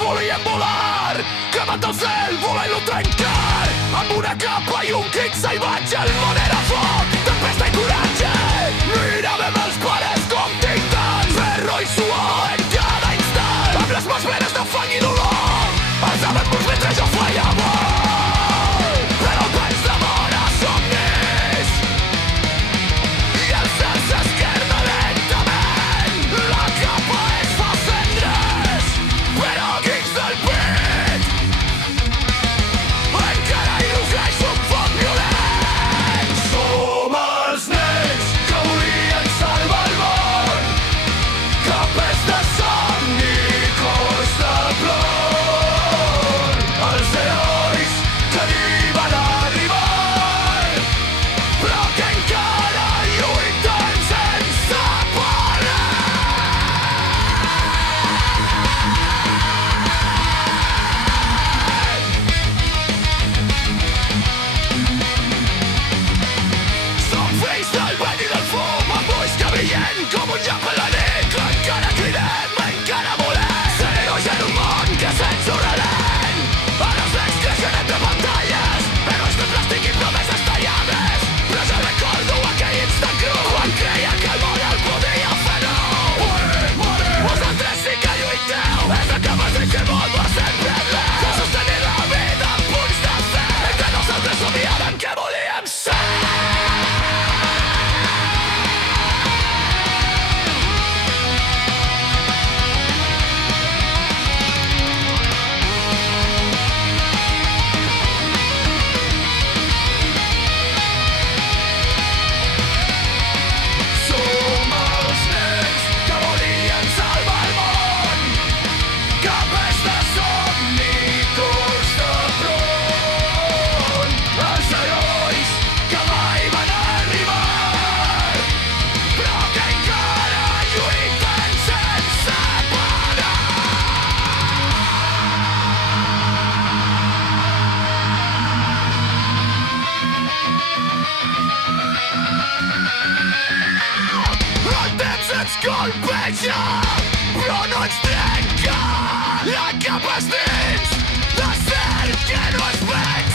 Volíem volar cap al cel, voler-lo trencar amb una capa i un crit salvatge. El món era foc, tempesta i coratge. Miràvem els pares com titans, ferro i suor en cada instant. Amb les mans plenes de fang i dolor alçàvem murs mentre jo feia vol. Però el pes devora somnis i el cel s'esquerda lentament. La capa es fa cendres, però dins del pit encara hi rugeix un foc violent. Som els nens que volien salvar el món, capes de somni i cors de plor. Els herois que ni van arribar, però que encara lluiten sense parar. Som fills del vent i del fum, amb ulls que brillen com un llap a la nit. Encara cridem, encara volem ser herois en un món que sents un relent. Ara els nens creixen entre pantalles, herois de plàstic i promeses tallades. Però jo recordo aquell instant cru quan creia que el món el podria fer nou. Vosaltres sí que lluiteu, és el que m'has dit que el món va sempre ple. De sostenir la vida amb punts de fe. Entre nosaltres somiàvem que volíem ser. Som els nens que volien salvar el món, capes de somni i cors de front. Els herois que mai van arribar, però que encara lluiten sense parar. El temps ens colpeja, però no ens trenca. La capa és dins, de cert que no es venja.